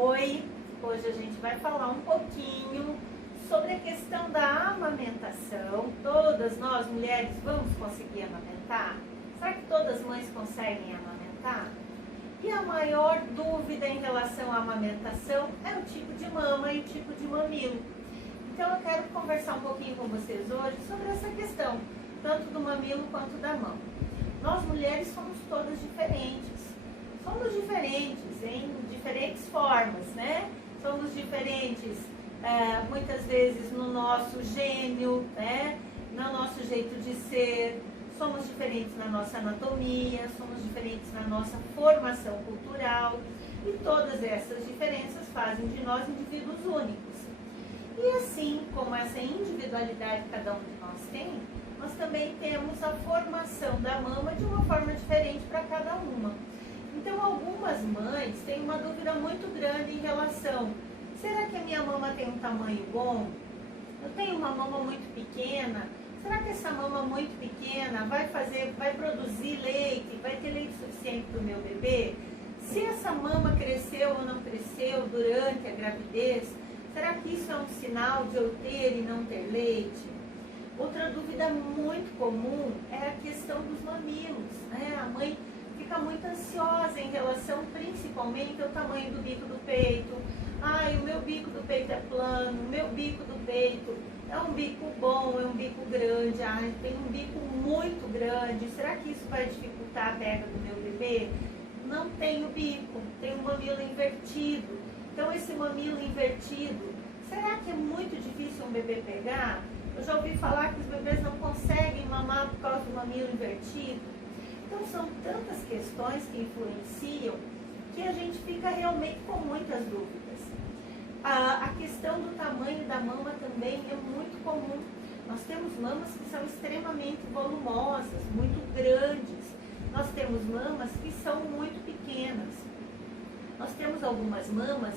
Oi, hoje a gente vai falar um pouquinho sobre a questão da amamentação. Todas nós mulheres vamos conseguir amamentar? Será que todas as mães conseguem amamentar? E a maior dúvida em relação à amamentação é o tipo de mama e o tipo de mamilo. Então eu quero conversar um pouquinho com vocês hoje sobre essa questão, tanto do mamilo quanto da mama. Nós mulheres somos todas diferentes. Somos diferentes em diferentes formas, né? Somos diferentes muitas vezes no nosso gênio, né? No nosso jeito de ser. Somos diferentes na nossa anatomia, somos diferentes na nossa formação cultural. E todas essas diferenças fazem de nós indivíduos únicos. E assim como essa individualidade que cada um de nós tem, nós também temos a formação da mama de uma forma diferente para cada uma. Então, algumas mães têm uma dúvida muito grande em relação: será que a minha mama tem um tamanho bom? Eu tenho uma mama muito pequena. Será que essa mama muito pequena vai produzir leite, vai ter leite suficiente para o meu bebê? Se essa mama cresceu ou não cresceu durante a gravidez, será que isso é um sinal de eu ter e não ter leite? Outra dúvida muito comum é a questão dos mamilos, né? A mãe fica muito ansiosa em relação principalmente ao tamanho do bico do peito. Ai, o meu bico do peito é plano, o meu bico do peito é um bico bom, é um bico grande. Ai, tem um bico muito grande, será que isso vai dificultar a pega do meu bebê? Não tem o bico, tem um mamilo invertido. Então esse mamilo invertido, será que é muito difícil um bebê pegar? Eu já ouvi falar que os bebês não conseguem mamar por causa do mamilo invertido. Então são tantas questões que influenciam que a gente fica realmente com muitas dúvidas. A questão do tamanho da mama também é muito comum. Nós temos mamas que são extremamente volumosas, muito grandes. Nós temos mamas que são muito pequenas. Nós temos algumas mamas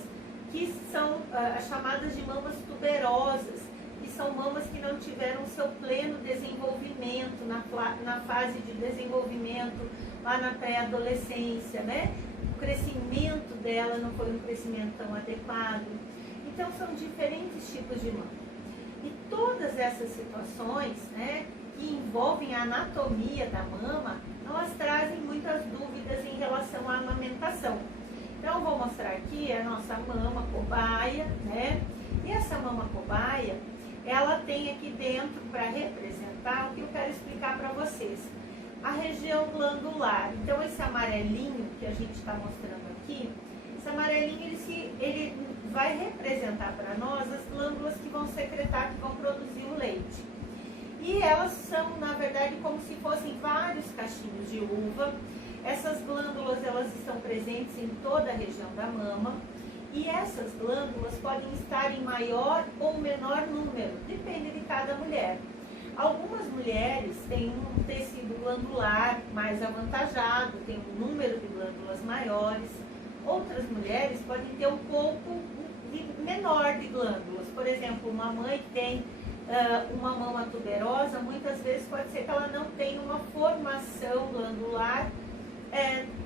que são chamadas de mamas tuberosas, que são mamas que não tiveram seu pleno desenvolvimento na fase de desenvolvimento, lá na pré-adolescência, né? O crescimento dela não foi um crescimento tão adequado. Então são diferentes tipos de mama. E todas essas situações, né, que envolvem a anatomia da mama, elas trazem muitas dúvidas em relação à amamentação. Então eu vou mostrar aqui a nossa mama cobaia, né? E essa mama cobaia, ela tem aqui dentro, para representar, o que eu quero explicar para vocês. A região glandular. Então esse amarelinho que a gente está mostrando aqui, esse amarelinho ele vai representar para nós as glândulas que vão secretar, que vão produzir o leite. E elas são, na verdade, como se fossem vários cachinhos de uva. Essas glândulas, elas estão presentes em toda a região da mama. E essas glândulas podem estar em maior ou menor número, depende de cada mulher. Algumas mulheres têm um tecido glandular mais avantajado, tem um número de glândulas maiores. Outras mulheres podem ter um pouco menor de glândulas. Por exemplo, uma mãe que tem uma mama tuberosa, muitas vezes pode ser que ela não tenha uma formação glandular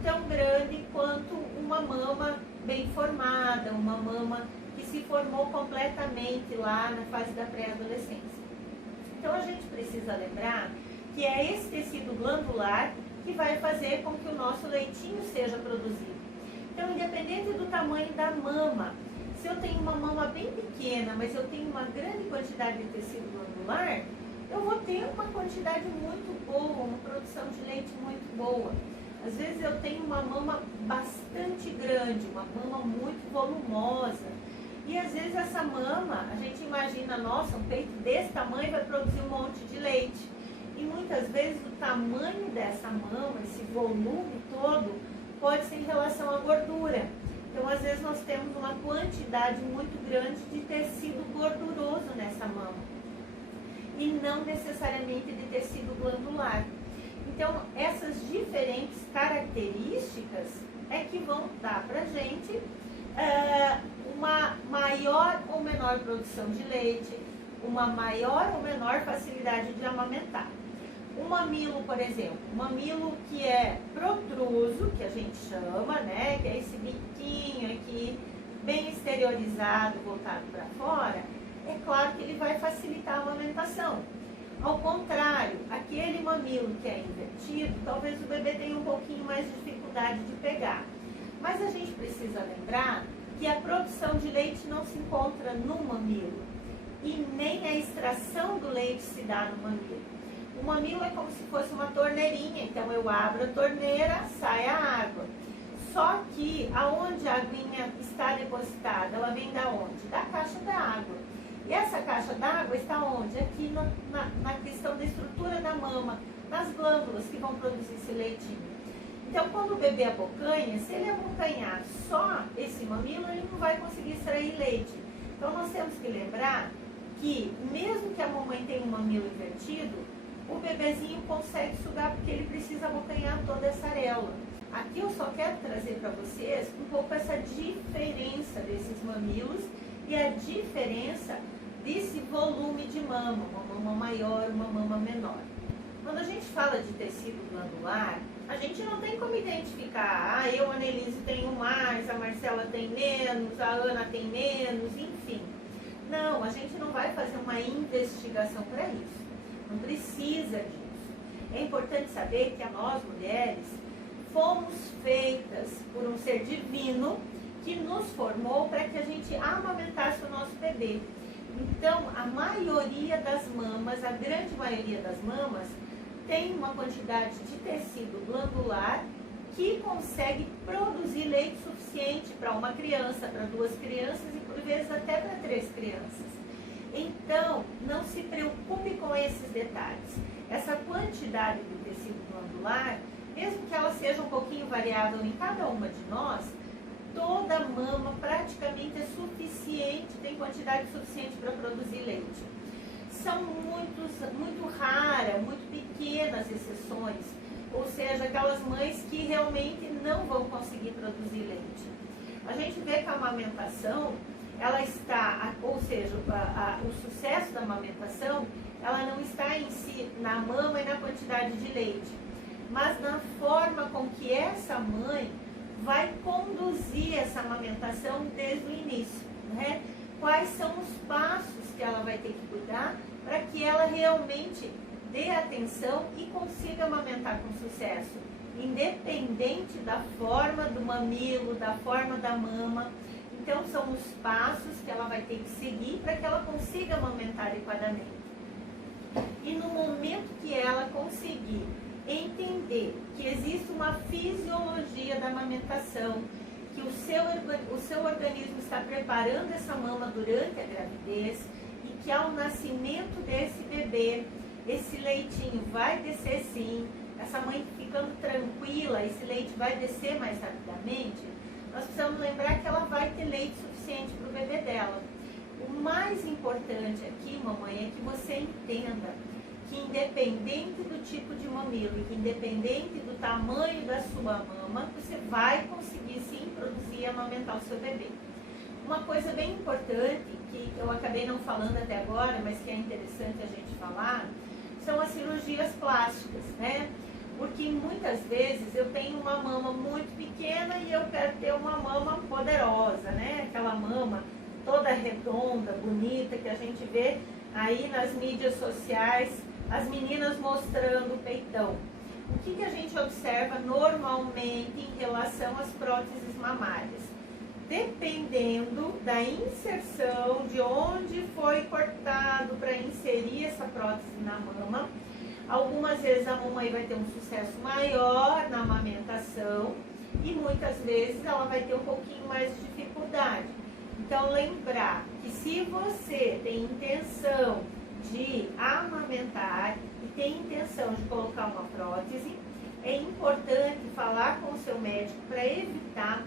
tão grande quanto uma mama bem formada, uma mama que se formou completamente lá na fase da pré-adolescência. Então a gente precisa lembrar que é esse tecido glandular que vai fazer com que o nosso leitinho seja produzido. Então, independente do tamanho da mama, se eu tenho uma mama bem pequena, mas eu tenho uma grande quantidade de tecido glandular, eu vou ter uma quantidade muito boa, uma produção de leite muito boa. Às vezes eu tenho uma mama bastante grande, uma mama muito volumosa. E às vezes essa mama, a gente imagina, nossa, um peito desse tamanho vai produzir um monte de leite. E muitas vezes o tamanho dessa mama, esse volume todo, pode ser em relação à gordura. Então às vezes nós temos uma quantidade muito grande de tecido gorduroso nessa mama. E não necessariamente de tecido glandular. Então, essas diferentes características é que vão dar para a gente uma maior ou menor produção de leite, uma maior ou menor facilidade de amamentar. Um mamilo, por exemplo, um mamilo que é protruso, que a gente chama, né, que é esse biquinho aqui bem exteriorizado, voltado para fora, é claro que ele vai facilitar a amamentação. Ao contrário, aquele mamilo que é invertido, talvez o bebê tenha um pouquinho mais de dificuldade de pegar. Mas a gente precisa lembrar que a produção de leite não se encontra no mamilo e nem a extração do leite se dá no mamilo. O mamilo é como se fosse uma torneirinha, então eu abro a torneira, sai a água. Só que aonde a aguinha está depositada, ela vem da onde? Da caixa d'água. E essa caixa d'água está onde? Aqui na questão da estrutura da mama, nas glândulas que vão produzir esse leitinho. Então, quando o bebê abocanha, se ele abocanhar só esse mamilo, ele não vai conseguir extrair leite. Então, nós temos que lembrar que, mesmo que a mamãe tenha um mamilo invertido, o bebezinho consegue sugar porque ele precisa abocanhar toda essa areola. Aqui eu só quero trazer para vocês um pouco essa diferença desses mamilos e a diferença desse volume de mama, uma mama maior, uma mama menor. Quando a gente fala de tecido glandular, a gente não tem como identificar, eu, Annelise, tenho mais, a Marcela tem menos, a Ana tem menos, enfim. Não, a gente não vai fazer uma investigação para isso. Não precisa disso. É importante saber que nós, mulheres, fomos feitas por um ser divino que nos formou para que a gente amamentasse o nosso bebê. Então, a maioria das mamas, a grande maioria das mamas, tem uma quantidade de tecido glandular que consegue produzir leite suficiente para uma criança, para 2 crianças e por vezes até para 3 crianças. Então, não se preocupe com esses detalhes. Essa quantidade do tecido glandular, mesmo que ela seja um pouquinho variável em cada uma de nós, toda mama praticamente é suficiente, tem quantidade suficiente para produzir leite. São muito raras, muito pequenas exceções, ou seja, aquelas mães que realmente não vão conseguir produzir leite. A gente vê que a amamentação, ela está, ou seja, o sucesso da amamentação, ela não está em si na mama e na quantidade de leite, mas na forma com que essa mãe vai conduzir essa amamentação desde o início, né? Quais são os passos que ela vai ter que cuidar para que ela realmente dê atenção e consiga amamentar com sucesso, independente da forma do mamilo, da forma da mama. Então, são os passos que ela vai ter que seguir para que ela consiga amamentar adequadamente. E no momento que ela conseguir entender que existe uma fisiologia da amamentação, que o seu organismo está preparando essa mama durante a gravidez e que ao nascimento desse bebê, esse leitinho vai descer sim, essa mãe ficando tranquila, esse leite vai descer mais rapidamente, nós precisamos lembrar que ela vai ter leite suficiente para o bebê dela. O mais importante aqui, mamãe, é que você entenda que independente do tipo de mamilo e que independente do tamanho da sua mama, você vai conseguir sim produzir e amamentar o seu bebê. Uma coisa bem importante, que eu acabei não falando até agora, mas que é interessante a gente falar, são as cirurgias plásticas, né? Porque muitas vezes eu tenho uma mama muito pequena e eu quero ter uma mama poderosa, né? Aquela mama toda redonda, bonita, que a gente vê aí nas mídias sociais, as meninas mostrando o peitão. O que a gente observa normalmente em relação às próteses mamárias? Dependendo da inserção, de onde foi cortado para inserir essa prótese na mama, algumas vezes a mamãe vai ter um sucesso maior na amamentação e muitas vezes ela vai ter um pouquinho mais de dificuldade. Então, lembrar que se você tem intenção de amamentar e tem intenção de colocar uma prótese, é importante falar com o seu médico para evitar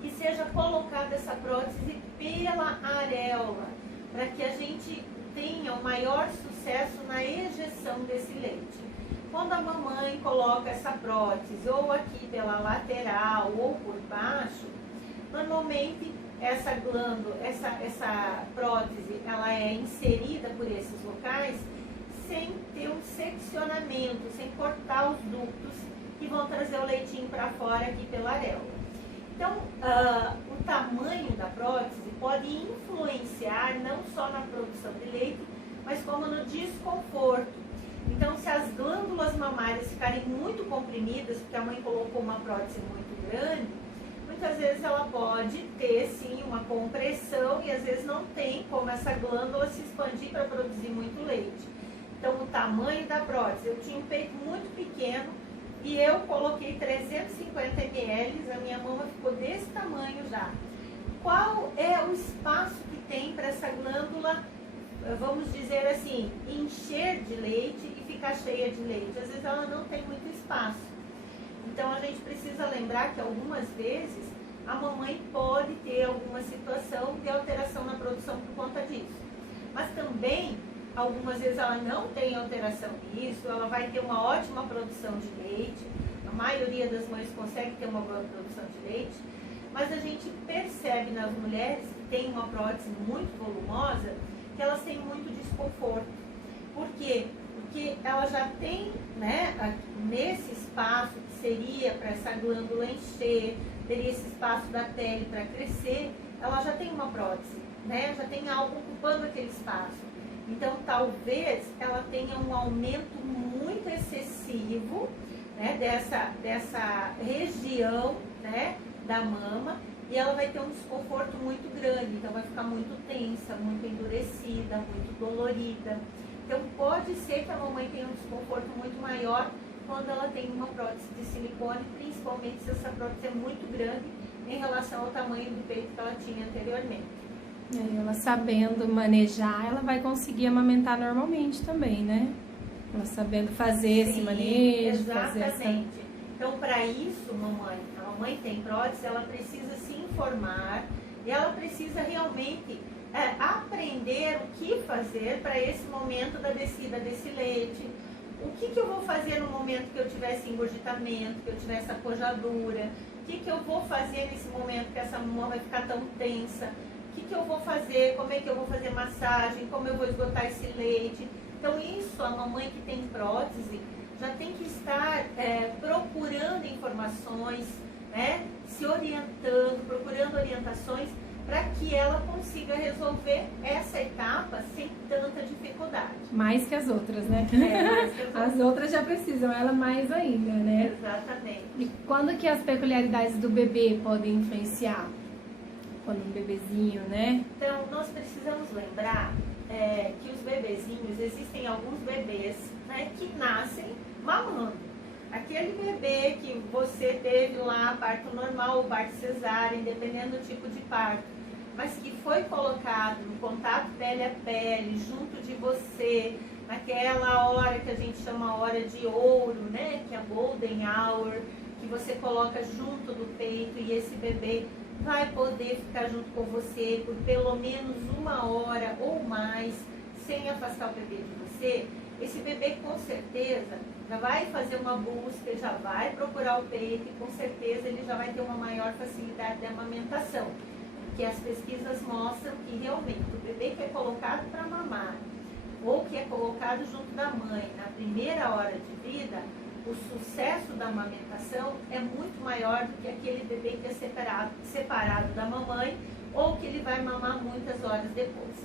que seja colocada essa prótese pela areola, para que a gente tenha o maior sucesso na ejeção desse leite. Quando a mamãe coloca essa prótese ou aqui pela lateral ou por baixo, normalmente essa glândula, essa prótese, ela é inserida por esses locais sem ter um seccionamento, sem cortar os ductos que vão trazer o leitinho para fora aqui pela areola. Então, o tamanho da prótese pode influenciar não só na produção de leite, mas como no desconforto. Então, se as glândulas mamárias ficarem muito comprimidas, porque a mãe colocou uma prótese muito grande, muitas vezes ela pode ter sim uma compressão e às vezes não tem como essa glândula se expandir para produzir muito leite. Então, o tamanho da prótese, eu tinha um peito muito pequeno e eu coloquei 350 ml, a minha mama ficou desse tamanho já. Qual é o espaço que tem para essa glândula, vamos dizer assim, encher de leite e ficar cheia de leite? Às vezes ela não tem muito espaço. Então a gente precisa lembrar que algumas vezes a mamãe pode ter alguma situação de alteração na produção por conta disso. Mas também, algumas vezes ela não tem alteração nisso, ela vai ter uma ótima produção de leite. A maioria das mães consegue ter uma boa produção de leite. Mas a gente percebe nas mulheres que têm uma prótese muito volumosa que elas têm muito desconforto. Por quê? Porque ela já tem, né, nesse espaço que seria para essa glândula encher, teria esse espaço da pele para crescer, ela já tem uma prótese, né, já tem algo ocupando aquele espaço. Então, talvez ela tenha um aumento muito excessivo, né, dessa região, né, da mama, e ela vai ter um desconforto muito grande, então vai ficar muito tensa, muito endurecida, muito dolorida. Então pode ser que a mamãe tenha um desconforto muito maior quando ela tem uma prótese de silicone, principalmente se essa prótese é muito grande em relação ao tamanho do peito que ela tinha anteriormente. Ela sabendo manejar, ela vai conseguir amamentar normalmente também, né? Ela sabendo fazer esse manejo, exatamente. fazer essa... Então, para isso, mamãe, a mamãe tem prótese, ela precisa se informar e ela precisa realmente aprender o que fazer para esse momento da descida desse leite. O que eu vou fazer no momento que eu tiver esse engurgitamento, que eu tiver essa pojadura? O que eu vou fazer nesse momento que essa mama vai ficar tão tensa? O que eu vou fazer? Como é que eu vou fazer massagem? Como eu vou esgotar esse leite? Então, isso, a mamãe que tem prótese já tem que estar procurando informações, né? Se orientando, procurando orientações para que ela consiga resolver essa etapa sem tanta dificuldade. Mais que as outras, né? Mais que as outras já precisam, ela mais ainda, né? Exatamente. E quando que as peculiaridades do bebê podem influenciar? Quando um bebezinho, né? Então, nós precisamos lembrar que os bebezinhos, existem alguns bebês, né, que nascem mamando. Aquele bebê que você teve lá, parto normal ou parto cesárea, dependendo do tipo de parto, mas que foi colocado no contato pele a pele, junto de você, naquela hora que a gente chama hora de ouro, né, que é a golden hour, que você coloca junto do peito e esse bebê vai poder ficar junto com você por pelo menos 1 hora ou mais, sem afastar o bebê de você. Esse bebê com certeza já vai fazer uma busca, já vai procurar o peito e com certeza ele já vai ter uma maior facilidade de amamentação. Porque as pesquisas mostram que realmente o bebê que é colocado para mamar ou que é colocado junto da mãe na primeira hora de vida, o sucesso da amamentação é muito maior do que aquele bebê que é separado da mamãe ou que ele vai mamar muitas horas depois.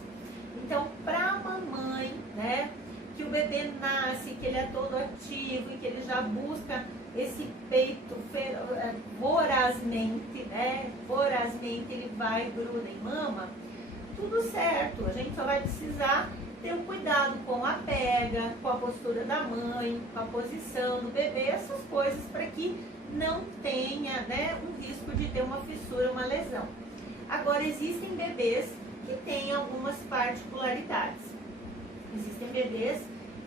Então, para a mamãe, né, que o bebê nasce, que ele é todo ativo e que ele já busca esse peito vorazmente, né, vorazmente ele vai, gruda em mama, tudo certo, a gente só vai precisar ter um cuidado com a pega, com a postura da mãe, com a posição do bebê, essas coisas para que não tenha, né, um risco de ter uma fissura, uma lesão. Agora, existem bebês que têm algumas particularidades. Existem bebês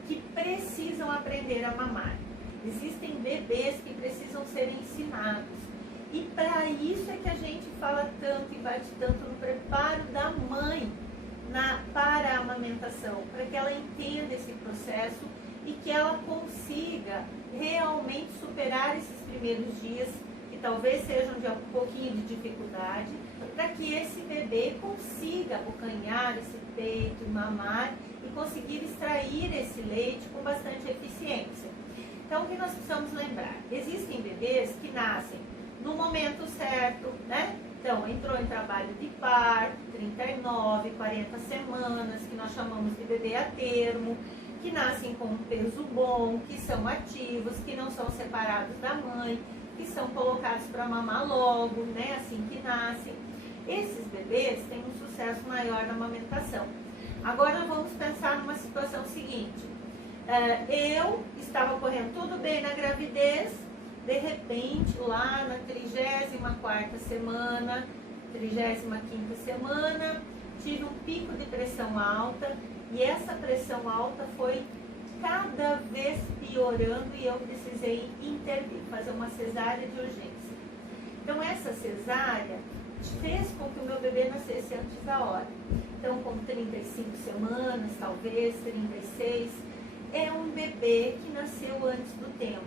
que precisam aprender a mamar. Existem bebês que precisam ser ensinados. E para isso é que a gente fala tanto e bate tanto no preparo da mãe para a amamentação, para que ela entenda esse processo e que ela consiga realmente superar esses primeiros dias, que talvez sejam de um pouquinho de dificuldade, para que esse bebê consiga abocanhar esse peito, mamar e conseguir extrair esse leite com bastante eficiência. Então, o que nós precisamos lembrar? Existem bebês que nascem no momento certo, né? Então, entrou em trabalho de parto, 39, 40 semanas, que nós chamamos de bebê a termo, que nascem com um peso bom, que são ativos, que não são separados da mãe, que são colocados para mamar logo, né, assim que nascem. Esses bebês têm um sucesso maior na amamentação. Agora vamos pensar numa situação seguinte. Eu estava correndo tudo bem na gravidez, de repente, lá na 34ª semana, 35ª semana, tive um pico de pressão alta e essa pressão alta foi cada vez piorando e eu precisei intervir, fazer uma cesárea de urgência. Então, essa cesárea fez com que o meu bebê nascesse antes da hora. Então, com 35 semanas, talvez 36, é um bebê que nasceu antes do tempo.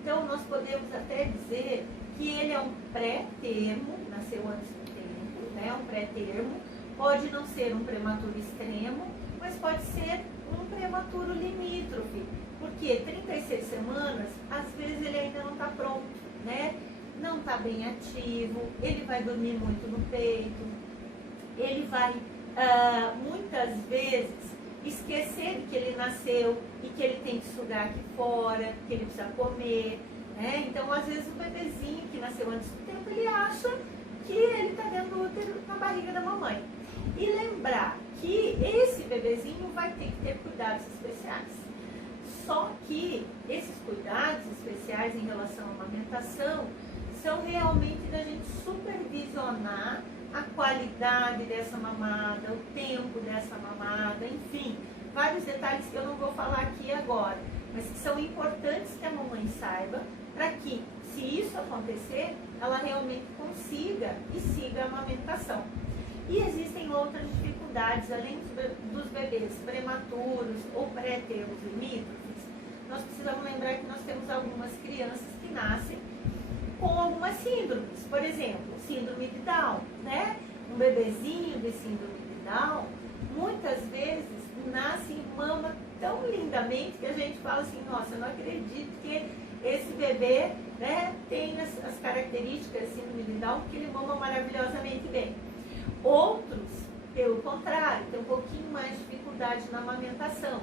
Então, nós podemos até dizer que ele é um pré-termo, nasceu antes do tempo, né? Um pré-termo, pode não ser um prematuro extremo, mas pode ser um prematuro limítrofe, porque 36 semanas, às vezes ele ainda não está pronto, né? Não está bem ativo, ele vai dormir muito no peito, ele vai, muitas vezes, esquecer que ele nasceu e que ele tem que sugar aqui fora, que ele precisa comer, né? Então, às vezes, o bebezinho que nasceu antes do tempo, ele acha que ele está dentro do útero na barriga da mamãe. E lembrar que esse bebezinho vai ter que ter cuidados especiais. Só que esses cuidados especiais em relação à amamentação são realmente da gente supervisionar a qualidade dessa mamada, o tempo dessa mamada, enfim, vários detalhes que eu não vou falar aqui agora, mas que são importantes que a mamãe saiba para que, se isso acontecer, ela realmente consiga e siga a amamentação. E existem outras dificuldades, além dos bebês prematuros ou pré-termos limítrofes, nós precisamos lembrar que nós temos algumas crianças que nascem com algumas síndromes, por exemplo, síndrome de Down, né? Um bebezinho de síndrome de Down, muitas vezes nasce e mama tão lindamente que a gente fala assim, nossa, eu não acredito que esse bebê, né, tem as características de síndrome de Down, porque ele mama maravilhosamente bem. Outros, pelo contrário, têm um pouquinho mais de dificuldade na amamentação.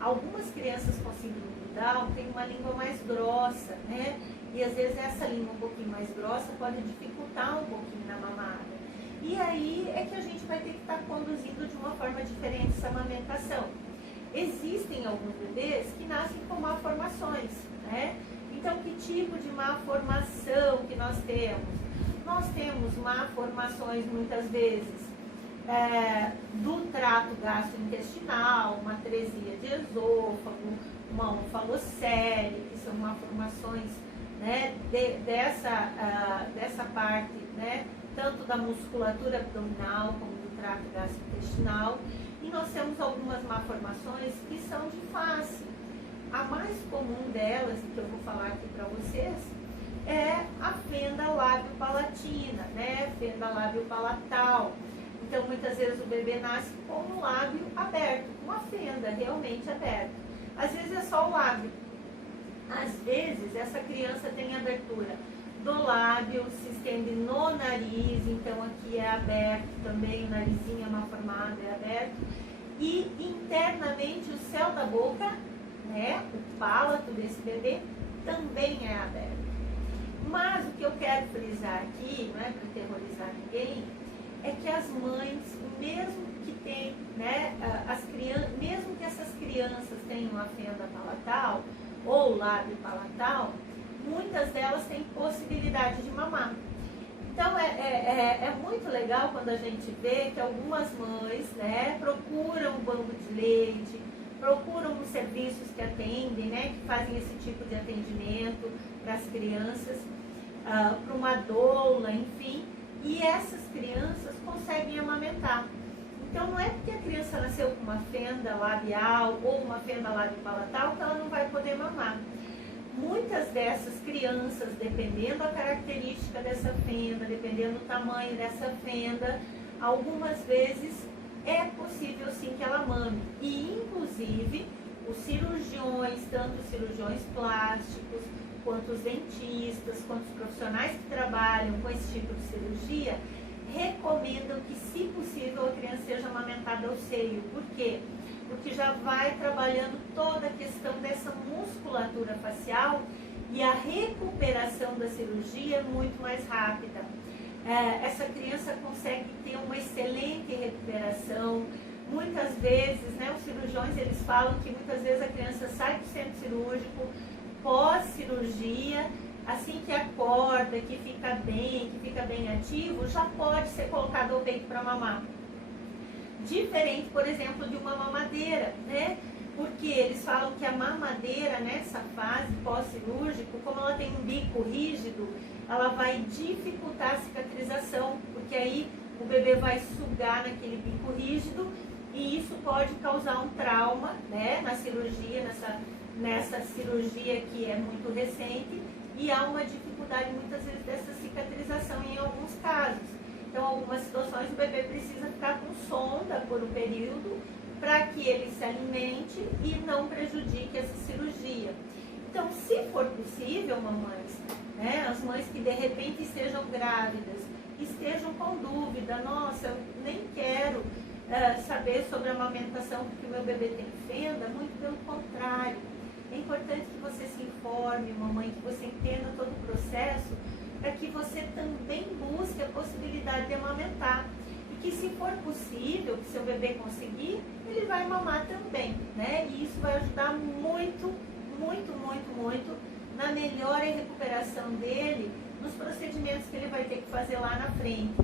Algumas crianças com síndrome de Down têm uma língua mais grossa, né? E às vezes essa língua um pouquinho mais grossa pode dificultar um pouquinho na mamada. E aí é que a gente vai ter que estar conduzindo de uma forma diferente essa amamentação. Existem alguns bebês que nascem com malformações, né? Então, que tipo de malformação que nós temos? Nós temos malformações muitas vezes do trato gastrointestinal, uma atresia de esôfago, uma onfalocele, que são malformações, né, dessa parte, né, tanto da musculatura abdominal como do trato gastrointestinal. E nós temos algumas malformações que são de face. A mais comum delas, que eu vou falar aqui para vocês, é a fenda lábio-palatina, né, fenda lábio-palatal. Então, muitas vezes o bebê nasce com o lábio aberto, com uma fenda realmente aberta. Às vezes é só o lábio. Às vezes, essa criança tem abertura do lábio, se estende no nariz, então aqui é aberto também, o narizinho é malformado, é aberto. E internamente o céu da boca, né, o palato desse bebê, também é aberto. Mas o que eu quero frisar aqui, não é para terrorizar ninguém, é que as mães, mesmo que tenham, né, mesmo que essas crianças tenham a fenda palatal ou lábio palatal, muitas delas têm possibilidade de mamar. Então é muito legal quando a gente vê que algumas mães, né, procuram o banco de leite, procuram os serviços que atendem, né, que fazem esse tipo de atendimento para as crianças, para uma doula, enfim, e essas crianças conseguem amamentar. Então não é porque a criança nasceu com uma fenda labial ou uma fenda lábio-palatal que ela não vai poder mamar. Muitas dessas crianças, dependendo da característica dessa fenda, dependendo do tamanho dessa fenda, algumas vezes é possível sim que ela mame. E inclusive os cirurgiões, tanto os cirurgiões plásticos quanto os dentistas, quanto os profissionais que trabalham com esse tipo de cirurgia, recomendam que, se possível, a criança seja amamentada ao seio. Por quê? Porque já vai trabalhando toda a questão dessa musculatura facial e a recuperação da cirurgia é muito mais rápida. Essa criança consegue ter uma excelente recuperação. Muitas vezes, né, os cirurgiões eles falam que muitas vezes a criança sai do centro cirúrgico pós-cirurgia, assim que acorda, que fica bem ativo, já pode ser colocado ao peito para mamar. Diferente, por exemplo, de uma mamadeira, né? Porque eles falam que a mamadeira, nessa fase pós-cirúrgico, como ela tem um bico rígido, ela vai dificultar a cicatrização, porque aí o bebê vai sugar naquele bico rígido e isso pode causar um trauma, né, na cirurgia, nessa cirurgia que é muito recente, e há uma dificuldade muitas vezes dessa cicatrização em alguns casos. Então, algumas situações o bebê precisa ficar com sonda por um período para que ele se alimente e não prejudique essa cirurgia. Então, se for possível, mamães, né, as mães que de repente estejam grávidas, estejam com dúvida, nossa, eu nem quero saber sobre a amamentação porque o meu bebê tem fenda, muito pelo contrário. É importante que você se informe, mamãe, que você entenda todo o processo, para que você também busque a possibilidade de amamentar. E que, se for possível, que seu bebê conseguir, ele vai mamar também, né? E isso vai ajudar muito, muito, muito, muito na melhora e recuperação dele nos procedimentos que ele vai ter que fazer lá na frente.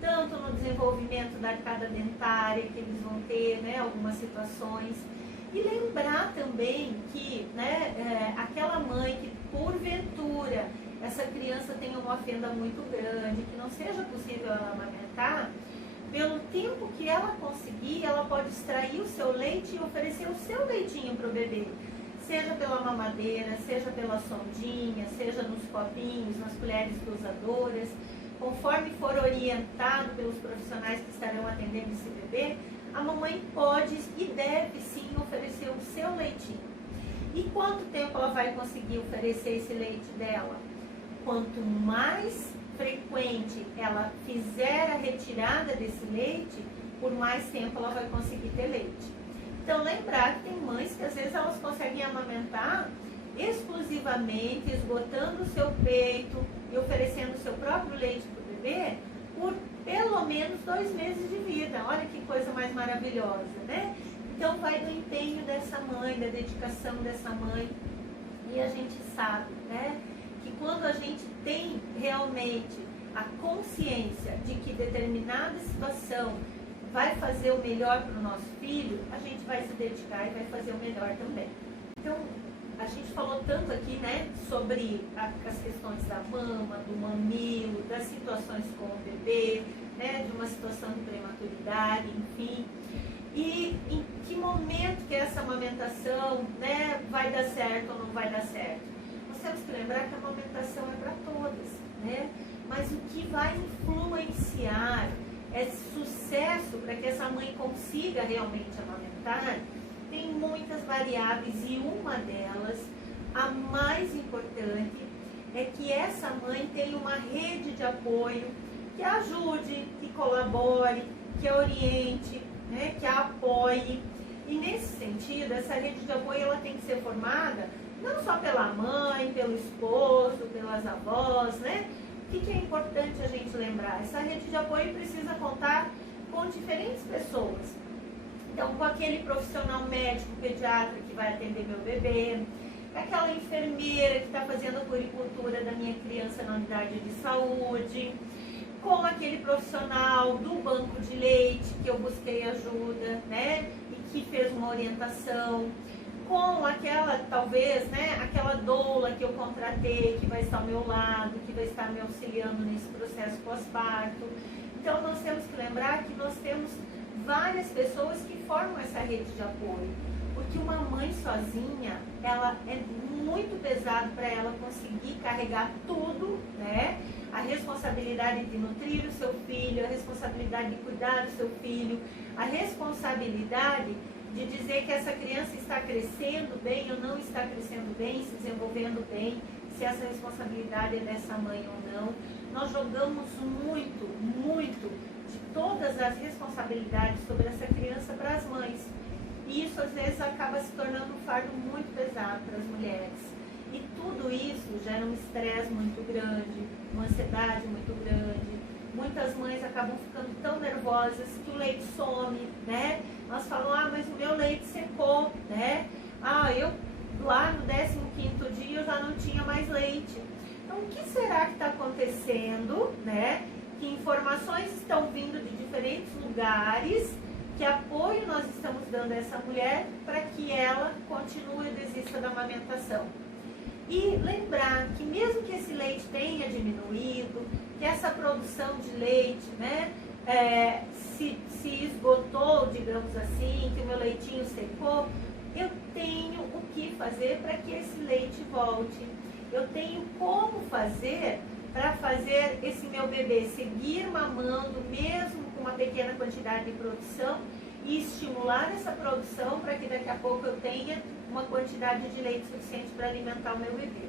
Tanto no desenvolvimento da arcada dentária, que eles vão ter, né, algumas situações. E lembrar também que, né, aquela mãe que, porventura, essa criança tenha uma fenda muito grande, que não seja possível ela amamentar, pelo tempo que ela conseguir, ela pode extrair o seu leite e oferecer o seu leitinho para o bebê. Seja pela mamadeira, seja pela sondinha, seja nos copinhos, nas colheres dosadoras. Conforme for orientado pelos profissionais que estarão atendendo esse bebê, a mamãe pode e deve sim oferecer o seu leitinho. E quanto tempo ela vai conseguir oferecer esse leite dela? Quanto mais frequente ela fizer a retirada desse leite, por mais tempo ela vai conseguir ter leite. Então, lembrar que tem mães que às vezes elas conseguem amamentar exclusivamente, esgotando o seu peito e oferecendo o seu próprio leite para o bebê por pelo menos 2 meses de vida. Olha que coisa mais maravilhosa, né? Então, vai do empenho dessa mãe, da dedicação dessa mãe. E a gente sabe, né, que quando a gente tem realmente a consciência de que determinada situação vai fazer o melhor para o nosso filho, a gente vai se dedicar e vai fazer o melhor também. Então, a gente falou tanto aqui, né, sobre as questões da mama, do mamilo, das situações com o bebê, né, de uma situação de prematuridade, enfim. E em que momento que essa amamentação, né, vai dar certo ou não vai dar certo? Nós temos que lembrar que a amamentação é para todas, né? Mas o que vai influenciar esse sucesso para que essa mãe consiga realmente amamentar tem muitas variáveis, e uma delas, a mais importante, é que essa mãe tenha uma rede de apoio que a ajude, que colabore, que a oriente, né, que a apoie. E nesse sentido, essa rede de apoio ela tem que ser formada não só pela mãe, pelo esposo, pelas avós, né? O que é importante a gente lembrar? Essa rede de apoio precisa contar com diferentes pessoas. Então, com aquele profissional médico, pediatra que vai atender meu bebê, aquela enfermeira que está fazendo a puericultura da minha criança na unidade de saúde, com aquele profissional do banco de leite que eu busquei ajuda, né, e que fez uma orientação, com aquela, talvez, né, aquela doula que eu contratei, que vai estar ao meu lado, que vai estar me auxiliando nesse processo pós-parto. Então, nós temos que lembrar que nós temos várias pessoas que formam essa rede de apoio, porque uma mãe sozinha, ela é muito pesado para ela conseguir carregar tudo, né? A responsabilidade de nutrir o seu filho, a responsabilidade de cuidar do seu filho, a responsabilidade de dizer que essa criança está crescendo bem ou não está crescendo bem, se desenvolvendo bem, se essa responsabilidade é dessa mãe ou não. Nós jogamos muito de todas as responsabilidades sobre essa criança para as mães. E isso às vezes acaba se tornando um fardo muito pesado para as mulheres. E tudo isso gera um estresse muito grande, uma ansiedade muito grande. Muitas mães acabam ficando tão nervosas que o leite some, né? Elas falam, mas o meu leite secou, né? Eu lá no 15º dia eu já não tinha mais leite. Então, o que será que está acontecendo, né? Que informações estão vindo de diferentes lugares, que apoio nós estamos dando a essa mulher para que ela continue e desista da amamentação. E lembrar que mesmo que esse leite tenha diminuído, que essa produção de leite, né, se esgotou, digamos assim, que o meu leitinho secou, eu tenho o que fazer para que esse leite volte. Eu tenho como fazer para fazer esse meu bebê seguir mamando, mesmo com uma pequena quantidade de produção, e estimular essa produção para que daqui a pouco eu tenha uma quantidade de leite suficiente para alimentar o meu bebê.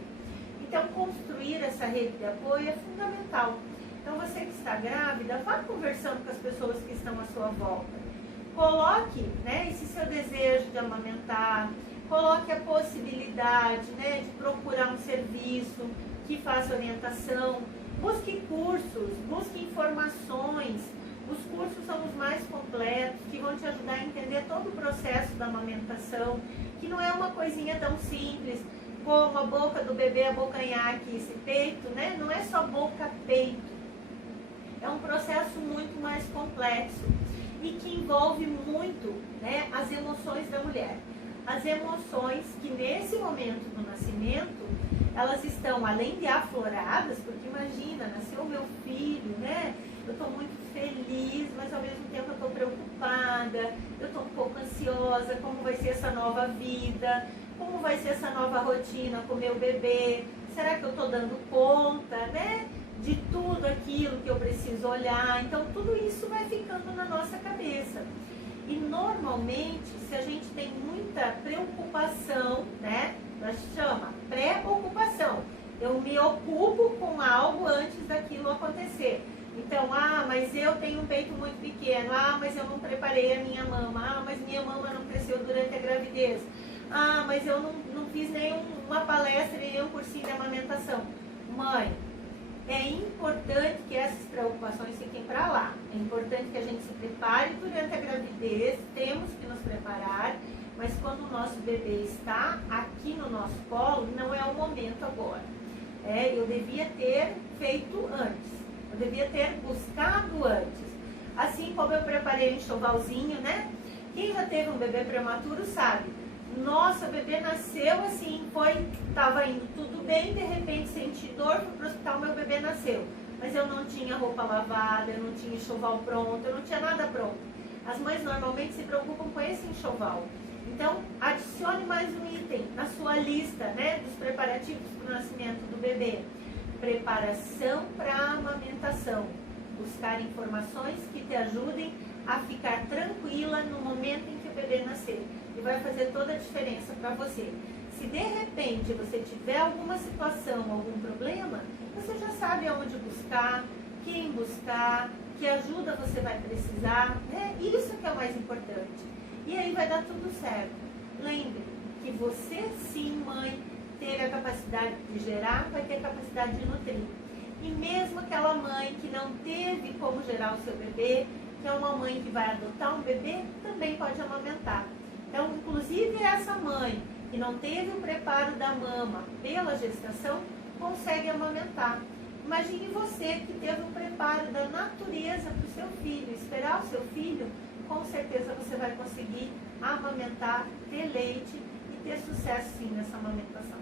Então, construir essa rede de apoio é fundamental. Então, você que está grávida, vá conversando com as pessoas que estão à sua volta. Coloque, né, esse seu desejo de amamentar, coloque a possibilidade, né, de procurar um serviço que faça orientação, busque cursos, busque informações. Os cursos são os mais completos, que vão te ajudar a entender todo o processo da amamentação, que não é uma coisinha tão simples como a boca do bebê abocanhar aqui esse peito, né? Não é só boca-peito. É um processo muito mais complexo e que envolve muito, né, as emoções da mulher. As emoções que nesse momento do nascimento, elas estão além de afloradas, porque imagina, nasceu meu filho, né? Eu estou muito feliz, mas ao mesmo tempo eu estou preocupada, eu estou um pouco ansiosa, como vai ser essa nova vida, como vai ser essa nova rotina com o meu bebê, será que eu estou dando conta, né, de tudo aquilo que eu preciso olhar? Então tudo isso vai ficando na nossa cabeça. E normalmente, se a gente tem muita preocupação, né, nós chama pré-ocupação, eu me ocupo com algo antes daquilo acontecer. Então, mas eu tenho um peito muito pequeno, mas eu não preparei a minha mama, mas minha mama não cresceu durante a gravidez, mas eu não fiz nenhuma palestra, nenhum cursinho de amamentação. Mãe, é importante que essas preocupações fiquem para lá. É importante que a gente se prepare durante a gravidez, temos que nos preparar, mas quando o nosso bebê está aqui no nosso colo, não é o momento agora. Eu devia ter feito antes. Eu devia ter buscado antes. Assim como eu preparei um enxovalzinho, né? Quem já teve um bebê prematuro sabe. Nossa, o bebê nasceu assim, estava indo tudo bem, de repente senti dor, fui para o hospital, meu bebê nasceu. Mas eu não tinha roupa lavada, eu não tinha enxoval pronto, eu não tinha nada pronto. As mães normalmente se preocupam com esse enxoval. Então, adicione mais um item na sua lista, né, dos preparativos para o nascimento do bebê. Preparação para a amamentação. Buscar informações que te ajudem a ficar tranquila no momento em que o bebê nascer. E vai fazer toda a diferença para você. Se de repente você tiver alguma situação, algum problema, você já sabe aonde buscar, quem buscar, que ajuda você vai precisar, né? Isso que é o mais importante. E aí vai dar tudo certo. Lembre que você sim, mãe, teve a capacidade de gerar, vai ter a capacidade de nutrir. E mesmo aquela mãe que não teve como gerar o seu bebê, que é uma mãe que vai adotar um bebê, também pode amamentar. Então, inclusive essa mãe que não teve o preparo da mama pela gestação, consegue amamentar. Imagine você que teve o preparo da natureza para o seu filho, esperar o seu filho, com certeza você vai conseguir amamentar, ter leite e ter sucesso sim nessa amamentação.